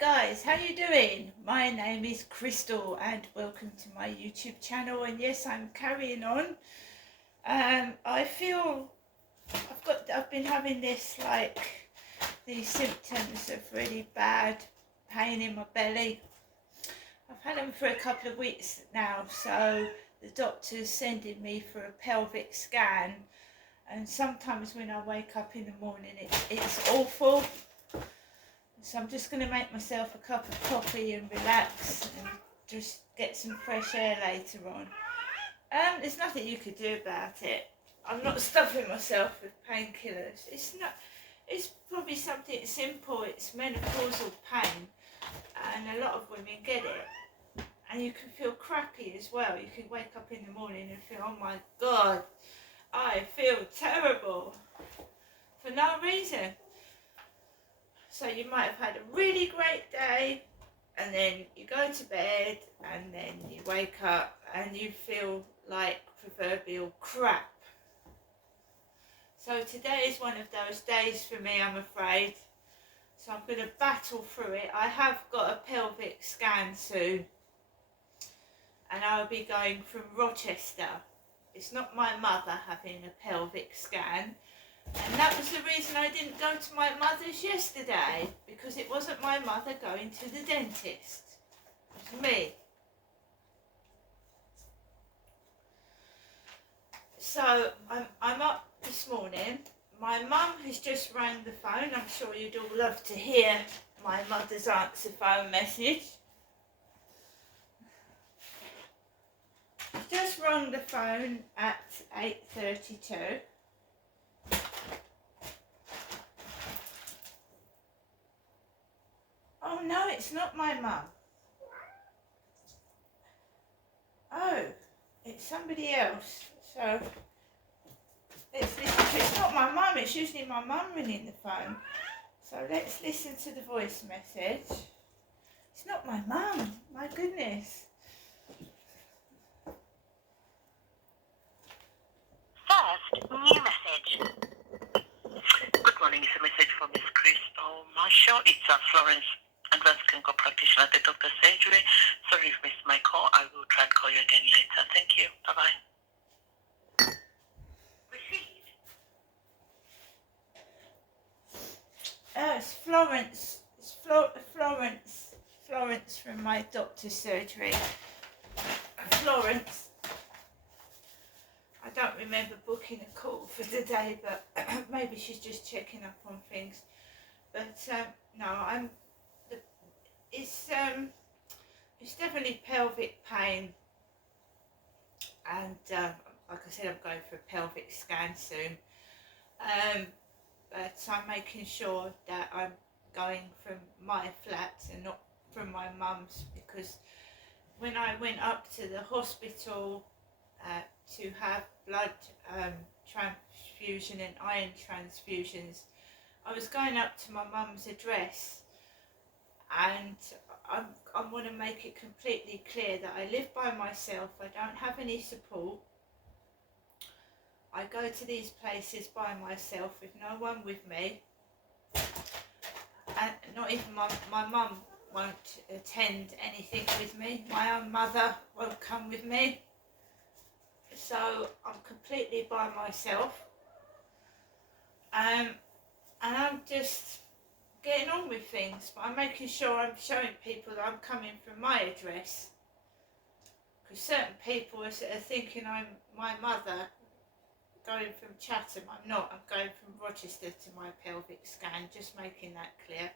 guys, how you doing? My name is Crystal and welcome to my YouTube channel, and yes, I'm carrying on. I feel I've been having these symptoms of really bad pain in my belly. I've had them for a couple of weeks now, so the doctor's sending me for a pelvic scan, and sometimes when I wake up in the morning it's awful. So I'm just going to make myself a cup of coffee and relax and just get some fresh air later on. There's nothing you could do about it. I'm not stuffing myself with painkillers. It's probably something simple. It's menopausal pain, and a lot of women get it. And you can feel crappy as well. You can wake up in the morning and feel, oh my God, I feel terrible for no reason. So you might have had a really great day, and then you go to bed, and then you wake up and you feel like proverbial crap. So today is one of those days for me, I'm afraid. So I'm going to battle through it. I have got a pelvic scan soon, and I'll be going from Rochester. It's not my mother having a pelvic scan. And that was the reason I didn't go to my mother's yesterday, because it wasn't my mother going to the dentist. It was me. So I'm up this morning. My mum has just rang the phone. I'm sure you'd all love to hear my mother's answer phone message. Just rang the phone at 8:32. Oh no, it's not my mum. Oh, it's somebody else. So it's not my mum. It's usually my mum ringing the phone. So let's listen to the voice message. It's not my mum. My goodness. First, new message. Good morning, it's a message from Miss Crystal Marshall. It's Florence, advanced clinical practitioner at the doctor's surgery. Sorry if missed my call. I will try and call you again later. Thank you. Bye-bye. Received. It's Florence. It's Florence. Florence from my doctor's surgery. Florence. I don't remember booking a call for today, but maybe she's just checking up on things. But no, it's definitely pelvic pain, and like I said, I'm going for a pelvic scan soon. But I'm making sure that I'm going from my flat and not from my mum's, because when I went up to the hospital to have blood transfusion and iron transfusions, I was going up to my mum's address, and I want to make it completely clear that I live by myself. I don't have any support. I go to these places by myself with no one with me, and not even my mum won't attend anything with me. My own mother won't come with me. So I'm completely by myself, and I'm just getting on with things, but I'm making sure I'm showing people that I'm coming from my address, because certain people are thinking I'm my mother going from Chatham. I'm not. I'm going from Rochester to my pelvic scan, just making that clear.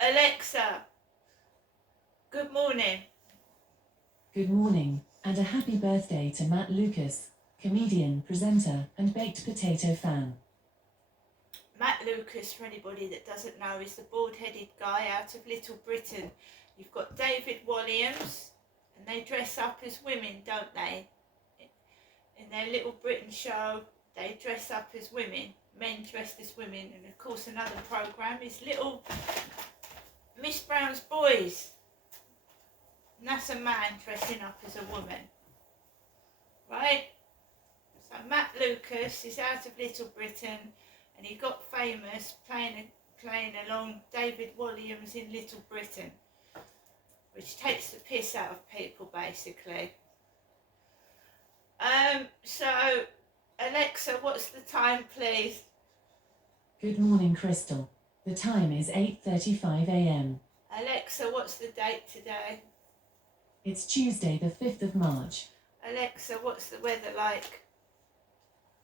Alexa, good morning. Good morning, and a happy birthday to Matt Lucas, comedian, presenter, and baked potato fan. Matt Lucas, for anybody that doesn't know, is the bald-headed guy out of Little Britain. You've got David Walliams, and they dress up as women, don't they? In their Little Britain show, they dress up as women, men dressed as women. And of course another programme is Little Miss Brown's Boys. And that's a man dressing up as a woman, right? So Matt Lucas is out of Little Britain, and he got famous playing playing along David Walliams in Little Britain, which takes the piss out of people basically. So Alexa, what's the time please? Good morning, Crystal. The time is 8:35 a.m. Alexa, what's the date today? It's Tuesday, the 5th of March. Alexa, what's the weather like?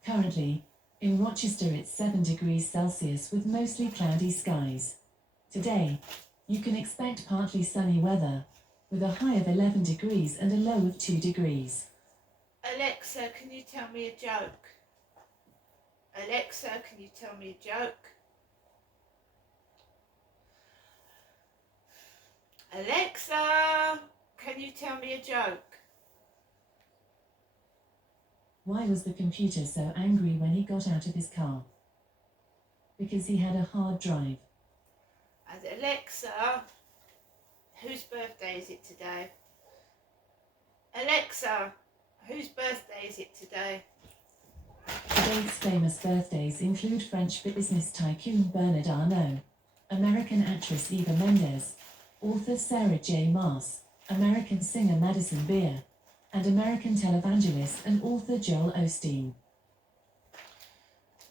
Currently, in Rochester it's 7 degrees Celsius with mostly cloudy skies. Today, you can expect partly sunny weather, with a high of 11 degrees and a low of 2 degrees. Alexa, can you tell me a joke? Alexa, can you tell me a joke? Alexa, can you tell me a joke? Why was the computer so angry when he got out of his car? Because he had a hard drive. And Alexa, whose birthday is it today? Alexa, whose birthday is it today? Today's famous birthdays include French business tycoon Bernard Arnault, American actress Eva Mendes, author Sarah J. Maas, American singer Madison Beer, and American televangelist and author Joel Osteen.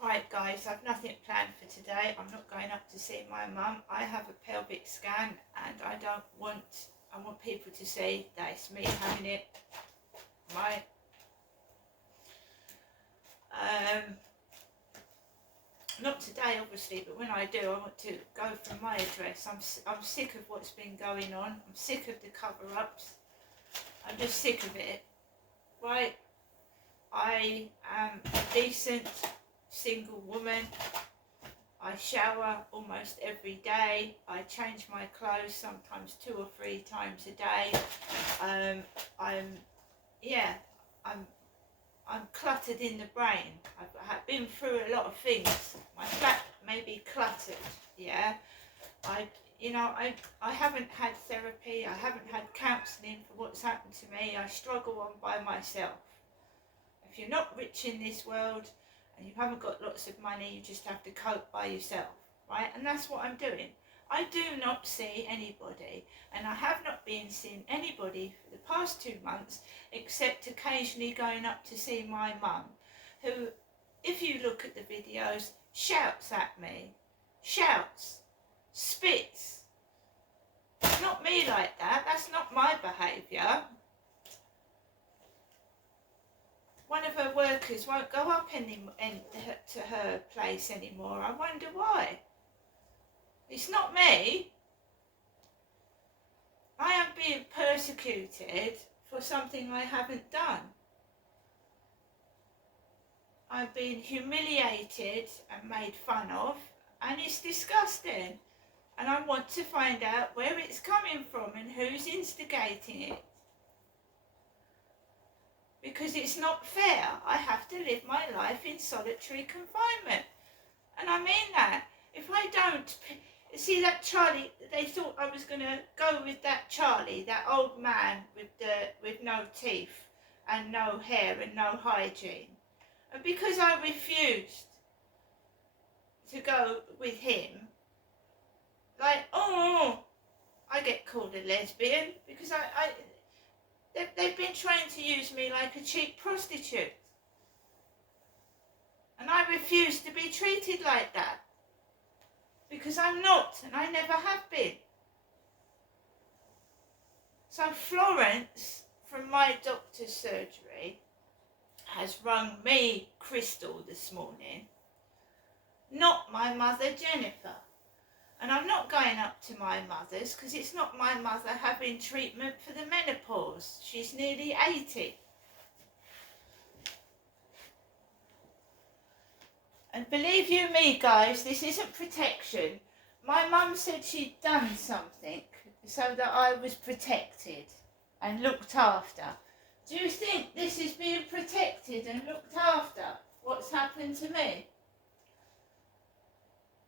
Right guys, I've nothing planned for today. I'm not going up to see my mum. I have a pelvic scan and I want people to see that it's me having it. Right? Not today obviously, but when I do I want to go from my address. I'm sick of what's been going on. I'm sick of the cover-ups. I'm just sick of it. Right? I am a decent single woman. I shower almost every day. I change my clothes sometimes 2 or 3 times a day. I'm cluttered in the brain. I've been through a lot of things. My flat may be cluttered, yeah. I haven't had therapy. I haven't had counselling for what's happened to me. I struggle on by myself. If you're not rich in this world and you haven't got lots of money, you just have to cope by yourself, right? And that's what I'm doing. I do not see anybody, and I have not been seeing anybody for the past 2 months, except occasionally going up to see my mum, who, if you look at the videos, shouts at me. Shouts. Spits. Not me like that. That's not my behaviour. One of her workers won't go up to her place anymore. I wonder why. It's not me. I am being persecuted for something I haven't done. I've been humiliated and made fun of, and it's disgusting. And I want to find out where it's coming from and who's instigating it. Because it's not fair. I have to live my life in solitary confinement. And I mean that. If I don't... See that Charlie, they thought I was going to go with that Charlie, that old man with no teeth and no hair and no hygiene. And because I refused to go with him, like, I get called a lesbian because they've been trying to use me like a cheap prostitute. And I refuse to be treated like that. Because I'm not, and I never have been. So Florence, from my doctor's surgery, has rung me, Crystal, this morning, not my mother, Jennifer. And I'm not going up to my mother's, because it's not my mother having treatment for the menopause. She's nearly 80. And believe you me, guys, this isn't protection. My mum said she'd done something so that I was protected and looked after. Do you think this is being protected and looked after, what's happened to me?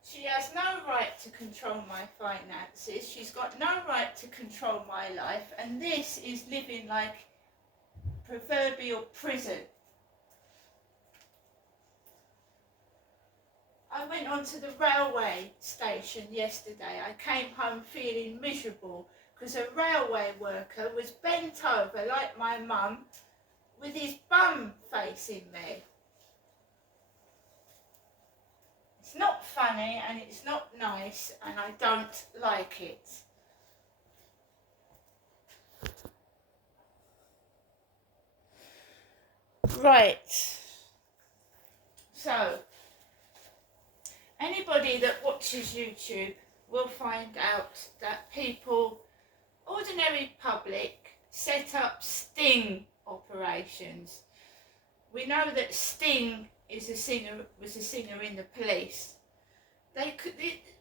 She has no right to control my finances. She's got no right to control my life. And this is living like proverbial prison. I went onto the railway station yesterday. I came home feeling miserable because a railway worker was bent over like my mum with his bum facing me. It's not funny and it's not nice and I don't like it. Right. So, anybody that watches YouTube will find out that people, ordinary public, set up sting operations. We know that Sting was a singer in the Police.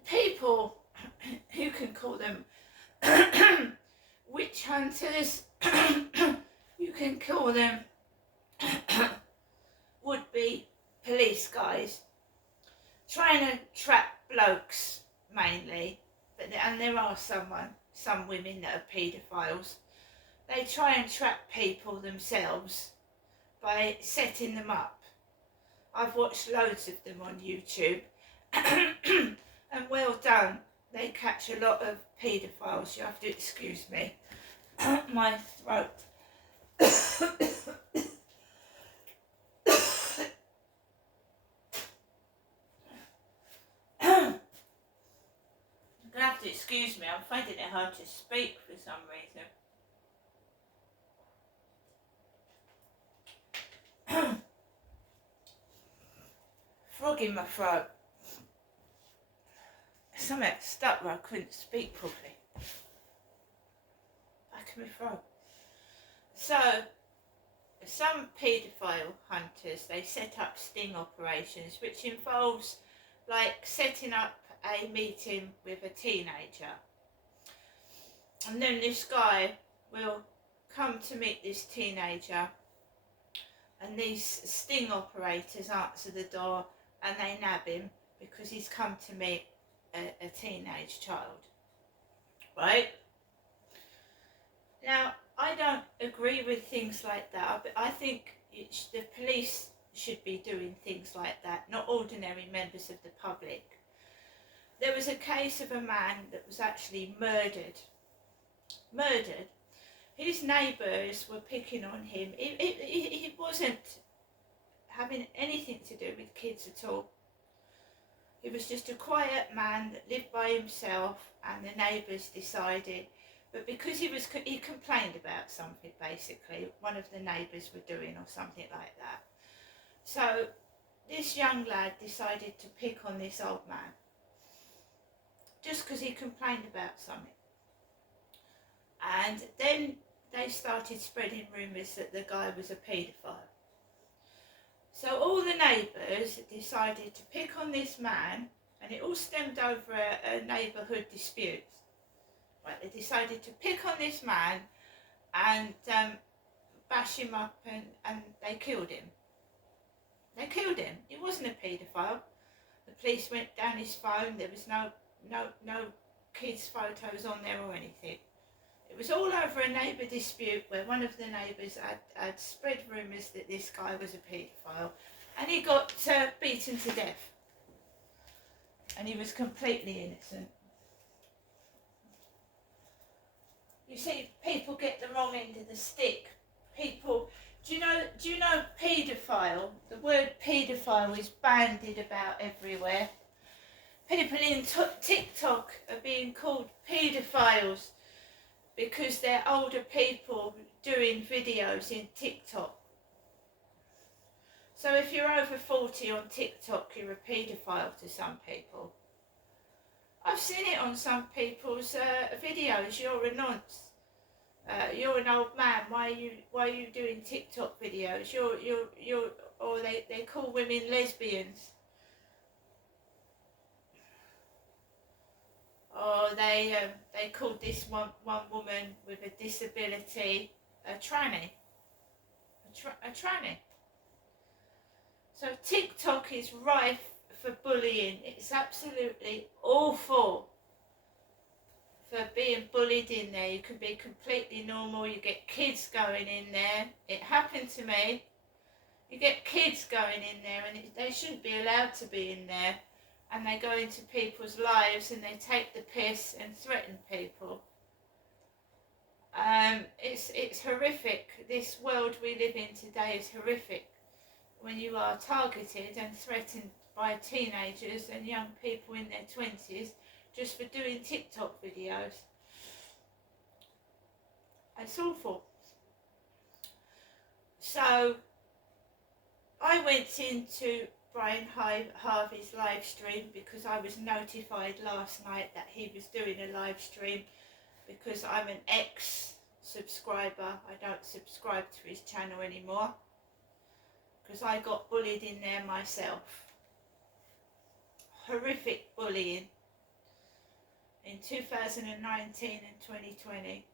People, you can call them witch hunters, you can call them would-be police guys, trying to trap blokes mainly, and there are some women that are paedophiles. They try and trap people themselves by setting them up. I've watched loads of them on YouTube and well done. They catch a lot of paedophiles. You have to excuse me. My throat. You're gonna have to excuse me, I'm finding it hard to speak for some reason. Frog in my throat. Something stuck where I couldn't speak properly. Back in my throat. So, some paedophile hunters, they set up sting operations, which involves like setting up a meeting with a teenager, and then this guy will come to meet this teenager, and these sting operators answer the door and they nab him because he's come to meet a teenage child, right? Now, I don't agree with things like that, but I think the police should be doing things like that, not ordinary members of the public. There was a case of a man that was actually murdered. His neighbours were picking on him. He wasn't having anything to do with kids at all. He was just a quiet man that lived by himself, and the neighbours decided, but because he complained about something, basically, one of the neighbours were doing or something like that. So this young lad decided to pick on this old man, just because he complained about something. And then they started spreading rumours that the guy was a paedophile. So all the neighbours decided to pick on this man, and it all stemmed over a neighbourhood dispute. Right, they decided to pick on this man and bash him up, and they killed him. They killed him. He wasn't a paedophile. The police went down his phone. There was no kids' photos on there or anything. It was all over a neighbour dispute where one of the neighbours had spread rumours that this guy was a paedophile, and he got beaten to death. And he was completely innocent. You see, people get the wrong end of the stick. People, do you know paedophile? The word paedophile is bandied about everywhere. People in TikTok are being called paedophiles because they're older people doing videos in TikTok. So if you're over 40 on TikTok, you're a paedophile to some people. I've seen it on some people's videos. You're a nonce. You're an old man. Why are you doing TikTok videos? Or they call women lesbians. Or they called this one woman with a disability a tranny. A tranny. So TikTok is rife for bullying. It's absolutely awful for being bullied in there. You can be completely normal. You get kids going in there. It happened to me. You get kids going in there, and they shouldn't be allowed to be in there. and they go into people's lives and they take the piss and threaten people. It's horrific. This world we live in today is horrific when you are targeted and threatened by teenagers and young people in their 20s just for doing TikTok videos. It's awful. So I went into Brian Harvey's live stream because I was notified last night that he was doing a live stream, because I'm an ex-subscriber. I don't subscribe to his channel anymore because I got bullied in there myself. Horrific bullying in 2019 and 2020.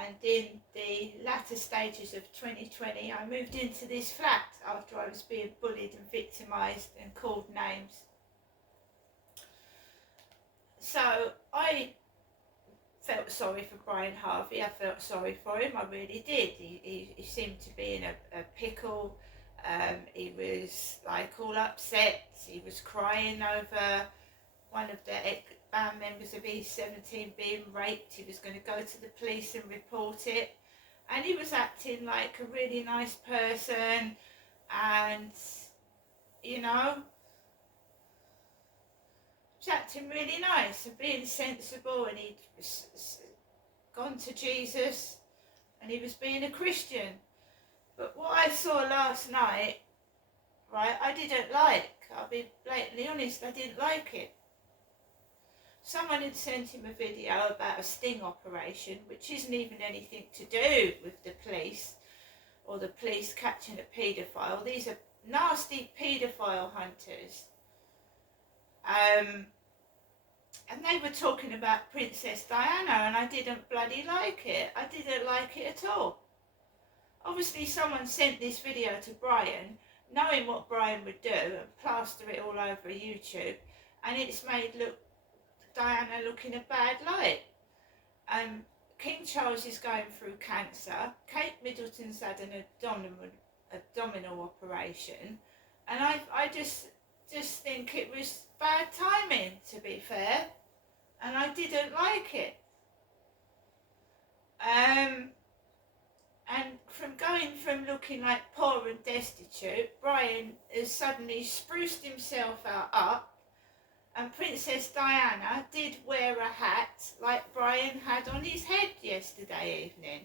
And in the latter stages of 2020, I moved into this flat after I was being bullied and victimised and called names. So I felt sorry for Brian Harvey. I felt sorry for him, I really did. He seemed to be in a pickle. He was like all upset. He was crying over one of the band members of E17 being raped. He was going to go to the police and report it, and he was acting like a really nice person, and you know, he was acting really nice and being sensible, and he'd gone to Jesus and he was being a Christian. But what I saw last night, right, I didn't like. I'll be blatantly honest, I didn't like it. Someone had sent him a video about a sting operation, which isn't even anything to do with the police or the police catching a paedophile. These are nasty paedophile hunters. And they were talking about Princess Diana, and I didn't bloody like it. I didn't like it at all. Obviously someone sent this video to Brian, knowing what Brian would do, and plaster it all over YouTube, and it's made Diana look in a bad light. King Charles is going through cancer. Kate Middleton's had an abdominal operation, and I just think it was bad timing, to be fair, and I didn't like it. And from going from looking like poor and destitute, Brian has suddenly spruced himself up, and Princess Diana did wear a hat like Brian had on his head yesterday evening.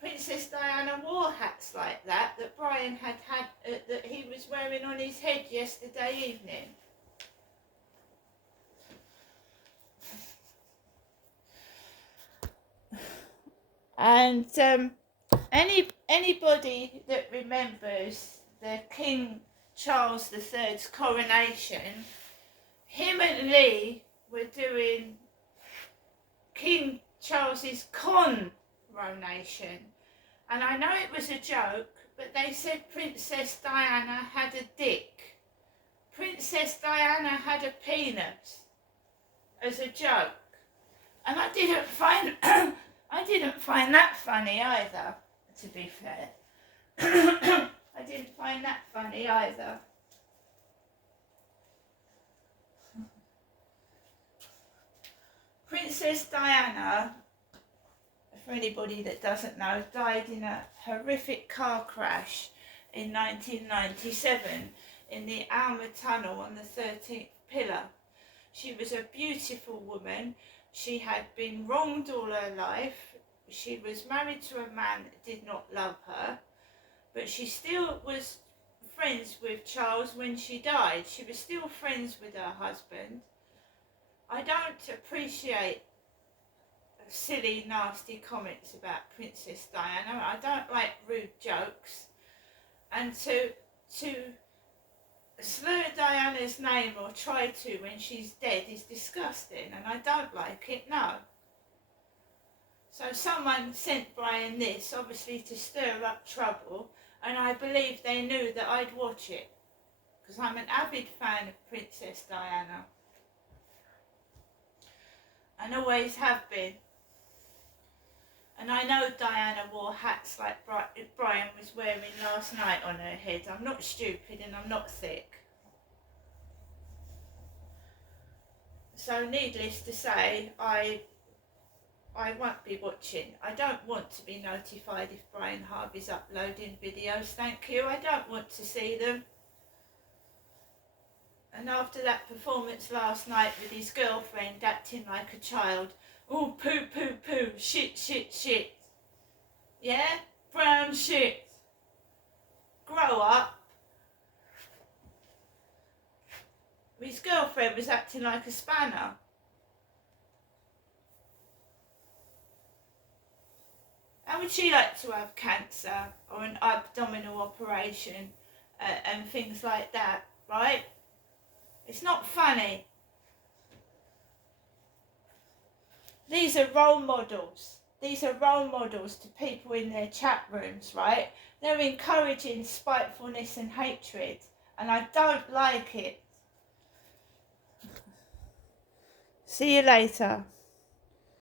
Princess Diana wore hats like that Brian had that he was wearing on his head yesterday evening. And anybody that remembers the King Charles III's coronation, him and Lee were doing King Charles's coronation, and I know it was a joke, but they said Princess Diana had a dick. Princess Diana had a penis as a joke, and I didn't find that funny either, to be fair. I didn't find that funny either. Princess Diana, for anybody that doesn't know, died in a horrific car crash in 1997 in the Alma Tunnel on the 13th pillar. She was a beautiful woman. She had been wronged all her life. She was married to a man that did not love her, but she still was friends with Charles when she died. She was still friends with her husband. I don't appreciate silly, nasty comments about Princess Diana. I don't like rude jokes. And to slur Diana's name or try to when she's dead is disgusting, and I don't like it, no. So someone sent Brian this, obviously to stir up trouble, and I believe they knew that I'd watch it, because I'm an avid fan of Princess Diana. And always have been. And I know Diana wore hats like Brian was wearing last night on her head. I'm not stupid and I'm not thick. So needless to say, I won't be watching. I don't want to be notified if Brian Harvey's uploading videos, thank you. I don't want to see them. And after that performance last night with his girlfriend acting like a child, oh, poo, poo, poo, shit, shit, shit. Yeah? Brown shit. Grow up. His girlfriend was acting like a spanner. How would she like to have cancer or an abdominal operation and things like that, right? It's not funny. These are role models. These are role models to people in their chat rooms, right? They're encouraging spitefulness and hatred, and I don't like it. See you later.